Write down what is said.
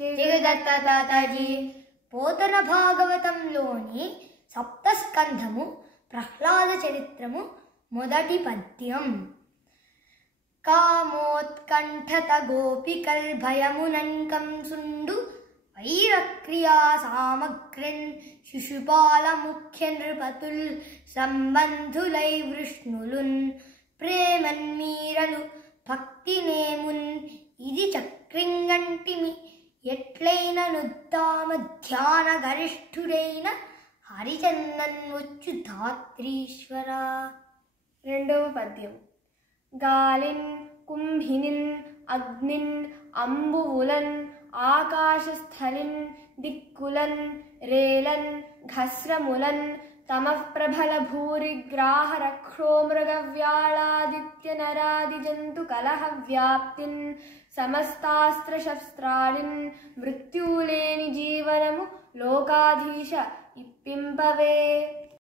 జగదత్త తాతాజీ. పోతన భాగవతంలోని సప్తస్కంధము ప్రహ్లాద చరిత్రము మొదటి పద్యం. కామోత్కంఠత గోపికల్ భయమునంకంసుండు వైరక్రియా సామగ్రిన్ శిశుపాల ముఖ్య నృపతుల్ సంబంధులై వృష్ణులున్ ప్రేమన్మీరలు భక్తినేమున్ ఇది చక్రింగంటిమి ఎట్లైన నుద్దామ ధ్యాన గరిష్ఠుడైన హరిచందన్వచ్చు ధాత్రీశ్వర. రెండవ పద్యం. గాలిన్ కుంభినిన్ అగ్నిన్ అంబువులన్ ఆకాశస్థలిన్ దిక్కులన్ రేలన్ ఘస్రములన్ తమఃప్రబల భూరిగ్రాహ రక్షోమృగవ్యాళాదిత్య నరాది జంతు కలహ వ్యాప్తిన్ సమస్తాస్త్ర శస్త్రాలిన్ మృత్యులేని జీవనము లోకాధీశ ఇప్పింపవే.